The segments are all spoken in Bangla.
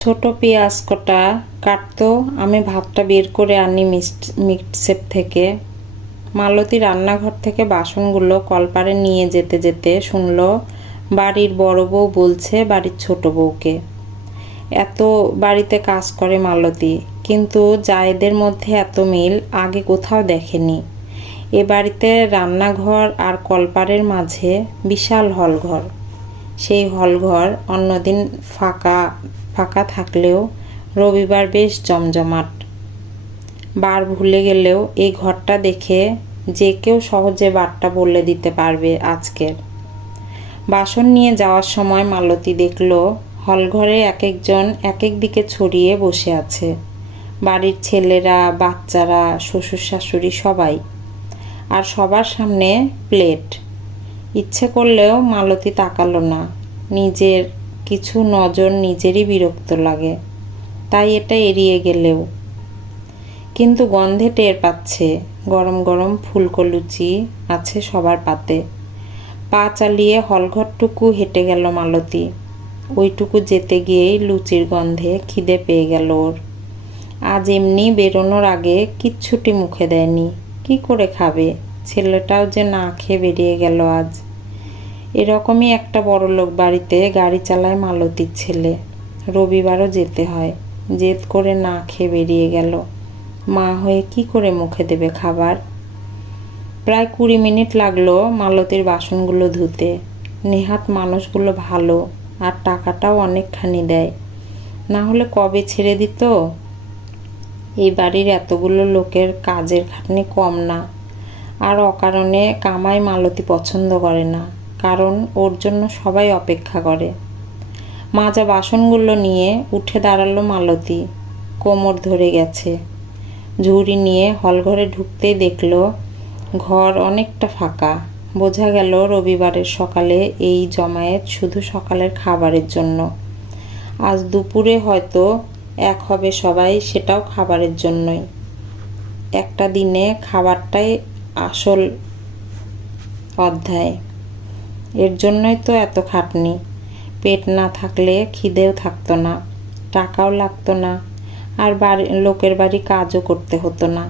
ছোট পেঁয়াজ কটা কাটতো। আমি ভাতটা বের করে আনি মিক্সেপ থেকে। মালতী রান্নাঘর থেকে বাসনগুলো কলপারে নিয়ে যেতে যেতে শুনল বাড়ির বড় বউ বলছে বাড়ির ছোট বউকে, এত বাড়িতে কাজ করে মালতী, কিন্তু জায়েদের মধ্যে এত মিল আগে কোথাও দেখেনি। এ বাড়িতে রান্নাঘর আর কলপারের মাঝে বিশাল হলঘর। সেই হলঘর অন্যদিন ফাঁকা ফাঁকা থাকলেও রবিবার বেশ জমজমাট। বার ভুলে গেলেও এই ঘরটা দেখে যে কেউ সহজে বারটা বলে দিতে পারবে আজকের। বাসন নিয়ে যাওয়ার সময় মালতী দেখল হলঘরে এক একজন এক এক দিকে ছড়িয়ে বসে আছে। বাড়ির ছেলেরা, বাচ্চারা, শ্বশুর শাশুড়ি সবাই, আর সবার সামনে প্লেট। ইচ্ছে করলেও মালতী তাকালো না। নিজের কিছু নজর নিজেরই বিরক্ত লাগে, তাই এটা এড়িয়ে গেলেও। কিন্তু গন্ধে টের পাচ্ছে গরম গরম ফুলকো লুচি আছে সবার পাতে। পা চালিয়ে হলঘরটুকু হেঁটে গেল মালতী। ওইটুকু যেতে গিয়েই লুচির গন্ধে খিদে পেয়ে গেল ওর। আজ এমনি বেরোনোর আগে কিচ্ছুটি মুখে দেয়নি, কি করে খাবে? ছেলেটাও যে না খেয়ে বেরিয়ে গেল আজ। এরকমই একটা বড়লোক বাড়িতে গাড়ি চালায় মালতীর ছেলে। রবিবারও যেতে হয়, জেদ করে না খেয়ে বেরিয়ে গেল। মা হয়ে কি করে মুখে দেবে খাবার? প্রায় 20 মিনিট লাগলো মালতীর বাসনগুলো ধুতে। নেহাত মানুষগুলো ভালো, আর টাকাটাও অনেকখানি দেয়, না হলে কবে ছেড়ে দিত। এই বাড়ির এতগুলো লোকের কাজের খাটনি কম না। আর অকারণে কামাই মালতী পছন্দ করে না, কারণ ওর জন্য সবাই অপেক্ষা করে। মাজা বাসনগুলো নিয়ে উঠে দাঁড়ালো মালতী। কোমর ধরে গেছে। ঝুড়ি নিয়ে হলঘরে ঢুকতেই দেখল ঘর অনেকটা ফাঁকা। বোঝা গেল রবিবারের সকালে এই জমায়েত শুধু সকালের খাবারের জন্য। আজ দুপুরে হয়তো এক হবে সবাই, সেটাও খাবারের জন্যই। একটা দিনে খাবারটাই আসল অধ্যায়। এর জন্যই তো এত খাটনি। পেট না থাকলে খিদেও থাকতো না, টাকাও লাগতো না, আর লোকের বাড়ি কাজও করতে হতো না।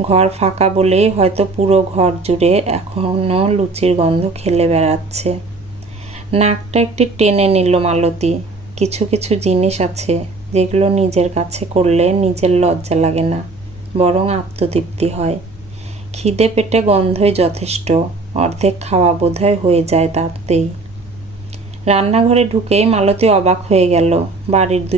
ঘর ফাঁকা বলেই হয়তো পুরো ঘর জুড়ে এখনো লুচির গন্ধ খেলে বেড়াচ্ছে। নাকটা একটু টেনে নিল মালতী। কিছু কিছু জিনিস আছে যেগুলো নিজের কাছে করলে নিজের লজ্জা লাগে না, বরং আত্মতৃপ্তি হয়। খিদে পেটে গন্ধই যথেষ্ট। অর্ধেক খাওয়া বোধহয় হয়ে যায় তাতেই। রান্নাঘরে ঢুকেই মালতী অবাক হয়ে গেল। বাড়ির